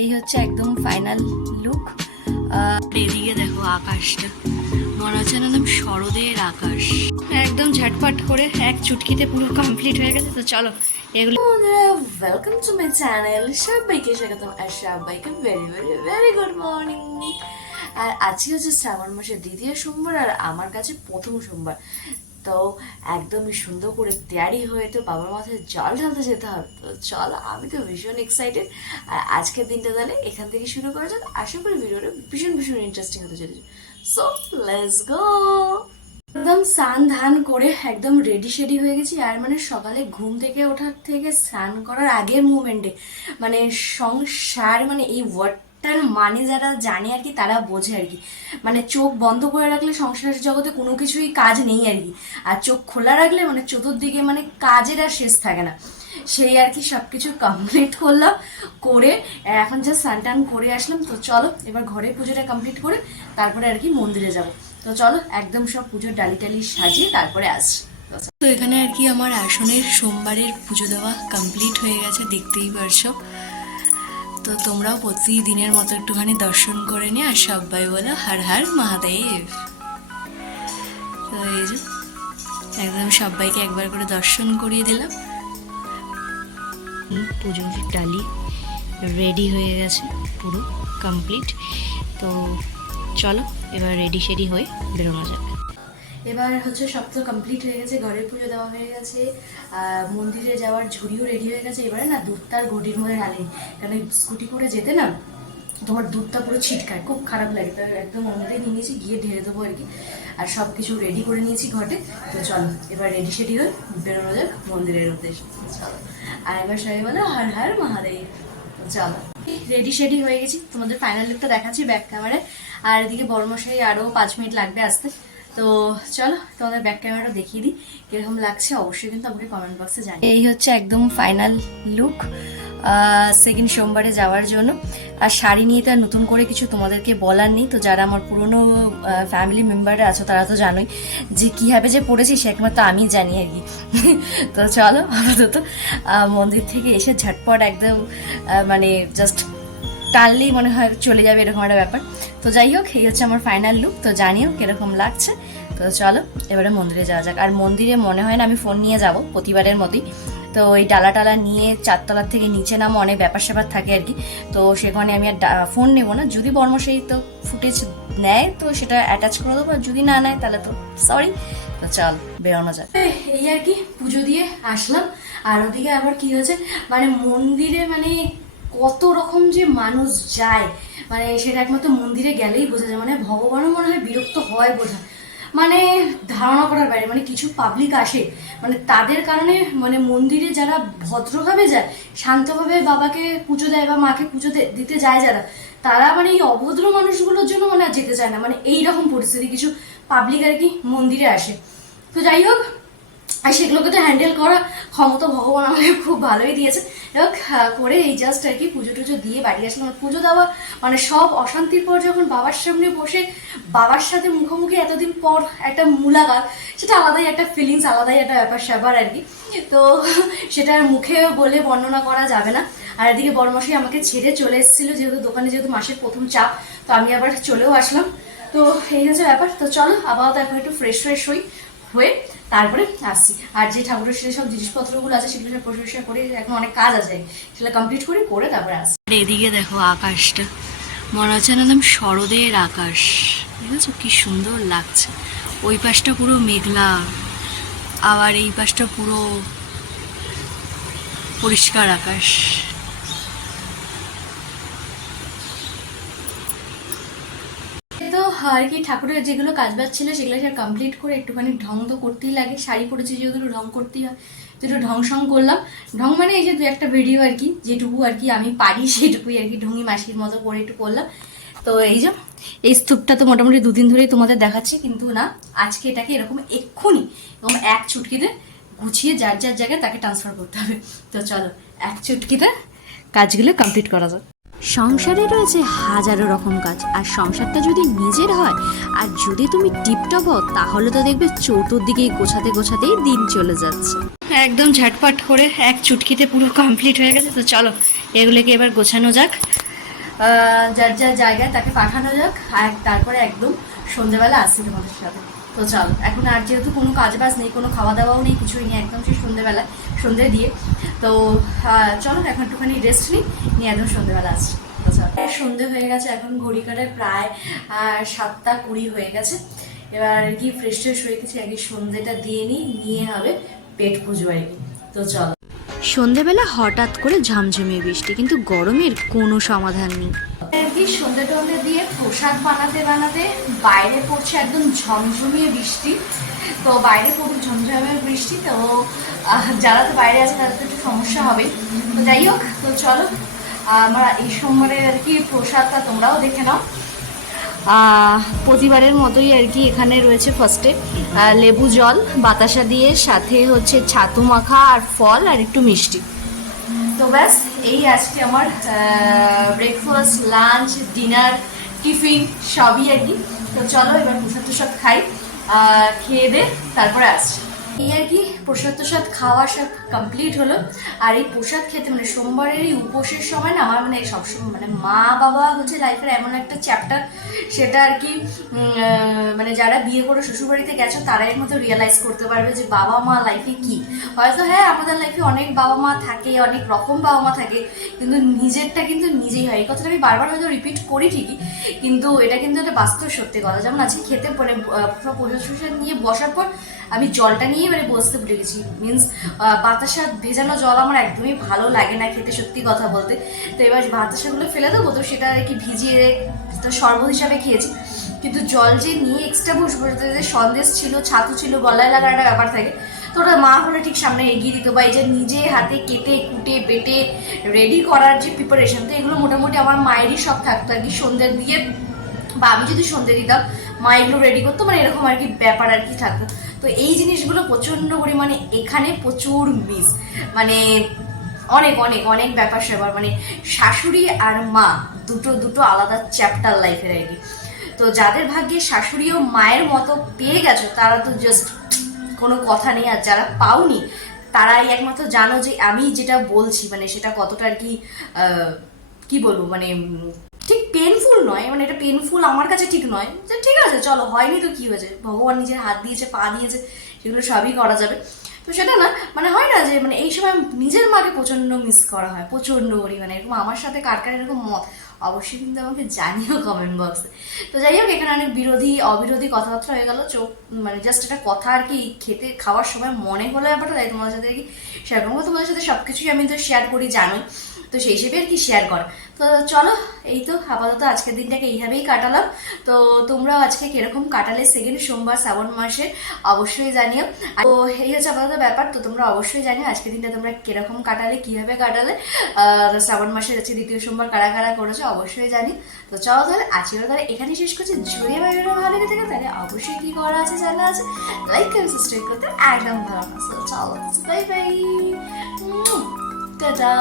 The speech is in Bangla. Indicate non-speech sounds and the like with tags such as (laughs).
এই হচ্ছে একদম ফাইনাল লুক এদিকে দেখো আকাশটা। মনে হচ্ছে না শরদের আকাশ। একদম ঝটপট করে এক চুটকিতে পুরো কমপ্লিট হয়ে গেছে, তো চলো এগুলো ওয়েলকাম টু মাই চ্যানেল সবাইকে স্বাগতম আর সবাইকে very very very good morning আর আজকে হচ্ছে শ্রাবণ মাসের দ্বিতীয় সোমবার, আর আমার কাছে প্রথম সোমবার। তো একদমই সুন্দর করে তৈরি হয়ে তো বাবার মাথায় জল ঢালতে যেতে হবে। তো চল, আমি তো ভীষণ এক্সাইটেড আর আজকের দিনটা তাহলে এখান থেকে শুরু করা যাক। আশা করি ভিডিওটা ভীষণ ভীষণ ইন্টারেস্টিং হতে চলেছে। সো লেটস গো একদম স্নান ধান করে একদম রেডি শেডি হয়ে গেছি। আর মানে সকালে ঘুম থেকে ওঠার থেকে স্নান করার আগের মুভমেন্টে মানে সংসার মানে এই ওয়ার্ডটার মানে যারা জানে আর কি, তারা বোঝে আর কি। মানে চোখ বন্ধ করে রাখলে সংসার জগতে কোনো কিছুই কাজ নেই আর কি। আর চোখ খোলা রাখলে মানে চতুর্দিকে মানে কাজের আর শেষ থাকে না। সেই আর কি সব কিছু কমপ্লিট করলাম, করে এখন যা টান করে আসলাম। তো চলো, এবার ঘরে পুজোটা কমপ্লিট করে তারপরে আর কি মন্দিরে যাব। তো চলো, একদম সব পুজোর ডালি টালি সাজিয়ে তারপরে আসছি। তো এখানে আর কি আমার আসনের সোমবারের পুজো দেওয়া কমপ্লিট হয়ে গেছে, দেখতেই পারছ। তো তোমরাও প্রতিদিনের মতো একটুখানি দর্শন করে নিয়ে আর সবাই বলো হর হর মহাদেব। তো এই যে, একদম সবাইকে একবার করে দর্শন করিয়ে দিলাম। পুজোর ডালি রেডি হয়ে গেছে, পুরো কমপ্লিট তো চলো, এবার রেডি শেডি হয়ে বেরোনো যাক। এবার হচ্ছে সব তো কমপ্লিট হয়ে গেছে, ঘরের পুজো দেওয়া হয়ে গেছে মন্দিরে যাওয়ার ঝুড়িও রেডি হয়ে গেছে। এবারে না দুধটা আর ঘটির মধ্যে ঢালেনি কারণ স্কুটি করে যেতে না, তোমার দুধটা পুরো ছিটকায়, খুব খারাপ লাগে। তো একদম মন্দিরে নিয়ে নিয়েছি গিয়ে ঢেলে দেবো আর কি। আর সব কিছু রেডি করে নিয়েছি ঘটে তো চলো, এবার রেডি শেডি হয়ে বেরোনো যাক মন্দিরের উদ্দেশ্যে। চলো। আর এবার সবাই বলো, হর হর মহাদেব। চলো। রেডি শেডি হয়ে গেছি। তোমাদের ফাইনাল লুকটা দেখাচ্ছি ব্যাক ক্যামেরায় আর এদিকে বড়মশাই আরও পাঁচ মিনিট লাগবে আসতে। তো চলো তোমাদের ব্যাক ক্যামেরাটা দেখিয়ে দিই, কীরকম লাগছে, অবশ্যই কিন্তু আমাকে কমেন্ট বক্সে জানি এই হচ্ছে একদম ফাইনাল লুক সেকেন্ড সোমবারে যাওয়ার জন্য। আর শাড়ি নিয়ে তো নতুন করে কিছু তোমাদেরকে বলার নেই, তো যারা আমার পুরনো ফ্যামিলি মেম্বাররা আছো, তারা তো জানোই যে কীভাবে যে পড়েছি, সে একমাত্র আমি জানি আর কি। (laughs) তো চলো, আপাতত মন্দির থেকে এসে ঝটপট একদম মানে জাস্ট টানলেই মনে হয় চলে যাবে, এরকম একটা ব্যাপার। তো যাই হোক, এই হচ্ছে আমার ফাইনাল লুক তো জানিও কীরকম লাগছে। তো চলো, এবারে মন্দিরে যাওয়া যাক। আর মন্দিরে মনে হয় না আমি ফোন নিয়ে যাব, প্রতিবারের মতোই। তো ওই ডালা টালা নিয়ে চারতলার থেকে নিচে নামো, অনেক ব্যাপার স্যাপার থাকে আর কি। তো সেখানে আমি আর ফোন নেব না। যদি বর্মশাই তো ফুটেজ নেয়, তো সেটা অ্যাটাচ করে দেবো। আর যদি না নেয়, তাহলে তো সরি তো চল, বেরোনো যাক। এই আর কি, পুজো দিয়ে আসলাম। আর ওদিকে আবার কি হয়েছে মানে মন্দিরে মানে কত রকম যে মানুষ যায়। মানে সেটা একমাত্র মন্দিরে গেলেই বোঝা যায়। মানে ভগবানও মনে হয় বিরক্ত হয় বোঝা। মানে ধারণা করার বাইরে মানে কিছু পাবলিক আসে মানে তাদের কারণে মানে মন্দিরে যারা ভদ্রভাবে যায়, শান্তভাবে বাবাকে পুজো দেয় বা মাকে পুজো দিতে যায় যারা, তারা মানে এই অভদ্র মানুষগুলোর জন্য মানে যেতে চায় না। মানে এই রকম পরিস্থিতি কিছু পাবলিক আর কি মন্দিরে আসে। তো যাই হোক আর সেগুলোকে তো হ্যান্ডেল করা ক্ষমতা ভগবান আমাকে খুব ভালোই দিয়েছে। করে এই জাস্ট আর কি পুজো টুজো দিয়ে বাড়ি আসলাম। পুজো দেওয়া মানে সব অশান্তির পর যখন বাবার সামনে বসে বাবার সাথে মুখোমুখি এতদিন পর একটা মুলাকাত, সেটা আলাদাই একটা ফিলিংস আলাদাই একটা ব্যাপার, স্যাপার আর কি। তো সেটা মুখে বলে বর্ণনা করা যাবে না। আর এদিকে বড়মশাই আমাকে ছেড়ে চলে এসেছিল, যেহেতু দোকানে যেহেতু মাসের প্রথম চাপ, তো আমি আবার চলেও আসলাম। তো এই হচ্ছে ব্যাপার। তো চলো, আপাতত এখন একটু ফ্রেশ ফ্রেশ হই, হয়ে তারপরে আসছি। আর যে ঠাকুরের সাথে সব জিনিসপত্রগুলো আছে সেগুলো সব পরিষ্কার করে এখন অনেক কাজ আছে সেটা কমপ্লিট করে করে তারপরে আসছি। এদিকে দেখো আকাশটা। মনে হচ্ছে না শরদের আকাশ। ঠিক আছে কি সুন্দর লাগছে। ওই পাশটা পুরো মেঘলা, আবার এই পাশটা পুরো পরিষ্কার আকাশ তো আর কি ঠাকুরের যেগুলো কাজ বাজ ছিল সেগুলো সব কমপ্লিট করে একটুখানি ঢং তো করতেই লাগে। শাড়ি পরেছি একটু ঢং করতেই হয়, তো একটু ঢং সং করলাম। ঢং মানে এই যে দু একটা ভিডিও আর কি, যেটুকু আর কি আমি পারি (laughs) সেটুকুই আর কি ঢুঙি মাসির মতো করে একটু করলাম। তো এই যে, এই স্তূপটা তো মোটামুটি দুদিন ধরেই তোমাদের দেখাচ্ছি, কিন্তু না, আজকে এটাকে এরকম এক্ষুনি এবং এক চুটকিতে গুছিয়ে যার যার জায়গায় তাকে ট্রান্সফার করতে হবে। তো চলো, এক চুটকিতে কাজগুলো কমপ্লিট করা যাক। সংসারে রয়েছে হাজারো রকম কাজ, আর সংসারটা যদি নিজের হয়, আর যদি তুমি টিপটপ হও, তাহলে তো দেখবে চতুর্দিকে গোছাতে গোছাতেই দিন চলে যাচ্ছে। একদম ঝটপট করে এক চুটকিতে পুরো কমপ্লিট হয়ে গেছে, তো চলো এগুলোকে এবার গোছানো যাক। যার যার জায়গায় তাকে পাঠানো যাক, আর তারপরে একদম সন্ধ্যেবেলা আসছি তোমাদের সাথে। তো চলো, এখন আর যেহেতু কোনো কাজ বাজ নেই, কোনো খাওয়া দাওয়াও নেই, কিছুই নেই, একদম সেই সন্ধ্যেবেলা সন্ধ্যে দিয়ে তো চলো এখন একটুখানি রেস্ট নিই নিয়ে একদম সন্ধ্যেবেলা আসছি। চলো সন্ধে হয়ে গেছে এখন ঘড়ি কাটে প্রায় সাতটা কুড়ি হয়ে গেছে। এবার কি ফ্রেশ ট্রেশ হয়ে গেছি আগে সন্ধ্যেটা দিয়ে নিই নিয়ে হবে পেট পুজো আর কি তো চলো। সন্ধেবেলা হঠাৎ করে ঝমঝমিয়ে বৃষ্টি কিন্তু গরমের কোনো সমাধান নেই। কি সন্ধে টন্ধে দিয়ে প্রসাদ বানাতে বানাতে বাইরে পড়ছে একদম ঝমঝমিয়ে বৃষ্টি। তো বাইরে পড়ুক ঝমঝমিয়ে বৃষ্টি, তো যারা তো বাইরে আছে তাদের তো একটু সমস্যা হবে। তো যাই হোক, তো চলো, আমরা এই সোমবারের আর কি প্রসাদটা তোমরাও দেখে নাও। প্রতিবারের মতোই আর কি এখানে রয়েছে ফার্স্টে লেবু জল, বাতাসা দিয়ে, সাথে হচ্ছে ছাতু মাখা আর ফল আর একটু মিষ্টি। তো ব্যাস, এই আজকে আমার ব্রেকফাস্ট লাঞ্চ ডিনার টিফিন সবই আর কি। তো চলো, এবার প্রসাদ প্রসাদ খাই। খেয়ে দে তারপরে আসছি। এই আর কি, প্রসাদ প্রসাদ খাওয়া সব কমপ্লিট হলো। আর এই প্রসাদ খেতে মানে সোমবারের এই উপোসের সময় না আমার মানে সবসময় মানে মা বাবা হচ্ছে লাইফের এমন একটা চ্যাপ্টার সেটা আর কি মানে যারা বিয়ে করে শ্বশুরবাড়িতে গেছো, তারাই এর মতো রিয়েলাইজ করতে পারবে যে বাবা মা লাইফে কি। হয়তো হ্যাঁ আমাদের লাইফে অনেক বাবা মা থাকে, অনেক রকম বাবা মা থাকে, কিন্তু নিজেরটা কিন্তু নিজেই হয়। এই কথাটা আমি বারবার হয়তো রিপিট করি ঠিকই, কিন্তু এটা কিন্তু একটা বাস্তব সত্যি কথা। যেমন আজকে খেতে পরে প্রসাদ নিয়ে বসার পর আমি জলটা নিয়ে মানে বসতে ভুলে গেছি। মিনস বাতাসা ভেজানো জল আমার একদমই ভালো লাগে না খেতে, সত্যি কথা বলতে। তো এবার বাতাসাগুলো ফেলে দেবো, তো সেটা আর কি ভিজিয়ে তো শরবত হিসাবে খেয়েছি। কিন্তু জল যে নিয়ে এক্সট্রা বসবো যে সন্দেশ ছিল, ছাতু ছিল, গলায় লাগার একটা ব্যাপার থাকে, তো ওটা মা হলে ঠিক সামনে এগিয়ে দিত বা এই যে নিজে হাতে কেটে, কুটে, বেটে রেডি করার যে প্রিপারেশন তো এগুলো মোটামুটি আমার মায়েরই সব থাকতো আর কি। সন্ধ্যের দিয়ে বা আমি যদি সন্ধে দিতাম, মা এগুলো রেডি করতো মানে এরকম আর কি ব্যাপার আর কি থাকতো। তো এই জিনিসগুলো প্রচণ্ড পরিমাণে এখানে প্রচুর মিস মানে অনেক অনেক অনেক ব্যাপার স্যাপার। মানে শাশুড়ি আর মা দুটো দুটো আলাদা চ্যাপ্টার লাইফের আর কি তো যাদের ভাগ্যে শাশুড়িও মায়ের মতো পেয়ে গেছো, তারা তো জাস্ট কোনো কথা নেই। আর যারা পাওনি, তারাই একমাত্র জানো যে আমি যেটা বলছি মানে সেটা কতটা আর কি কি বলব? মানে পেনফুল নয় মানে এটা পেনফুল আমার কাছে ঠিক নয়। যে ঠিক আছে, চলো, হয়নি তো কি হয়েছে? ভগবান নিজের হাত দিয়েছে, পা দিয়েছে, সেগুলো সবই করা যাবে। তো সেটা না মানে হয় না যে মানে এই সময় নিজের মাকে প্রচণ্ড মিস করা হয় প্রচণ্ড পরিমাণে। এরকম আমার সাথে কার কার এরকম মত? অবশ্যই কিন্তু আমাকে জানিও কমেন্ট বক্সে তো যাই হোক, এখানে অনেক বিরোধী, অবিরোধী কথাবার্তা হয়ে গেল। চোখ মানে জাস্ট একটা কথা আর কি, খেতে, খাওয়ার সময় মনে হলো ব্যাপারটা, তাই তোমাদের সাথে আর কি করব তোমাদের সাথে সব কিছুই আমি তো শেয়ার করি, জানোই। তো সেই হিসেবে আর কি শেয়ার কর। তো চলো, এই তো আপাতত আজকের দিনটাকে এইভাবেই কাটালাম। তো তোমরাও আজকে কীরকম কাটালে সেকেন্ড সোমবার, শ্রাবণ মাসে, অবশ্যই জানিও। তো এই হচ্ছে আপাতত ব্যাপার, তো তোমরা অবশ্যই জানিও আজকের দিনটা তোমরা কীরকম কাটালে, কীভাবে কাটালে। শ্রাবণ মাসের হচ্ছে দ্বিতীয় সোমবার কারা কারা করেছ অবশ্যই জানি তো চলো তাহলে আজকের তাহলে এখানে শেষ করছি। আমার ভিডিও ভালো লেগে থাকে, তাহলে অবশ্যই কি করা আছে জানা আছে? লাইক এবং সাবস্ক্রাইব করতে একদম ভালো না। চলো বাই বাই টাটা।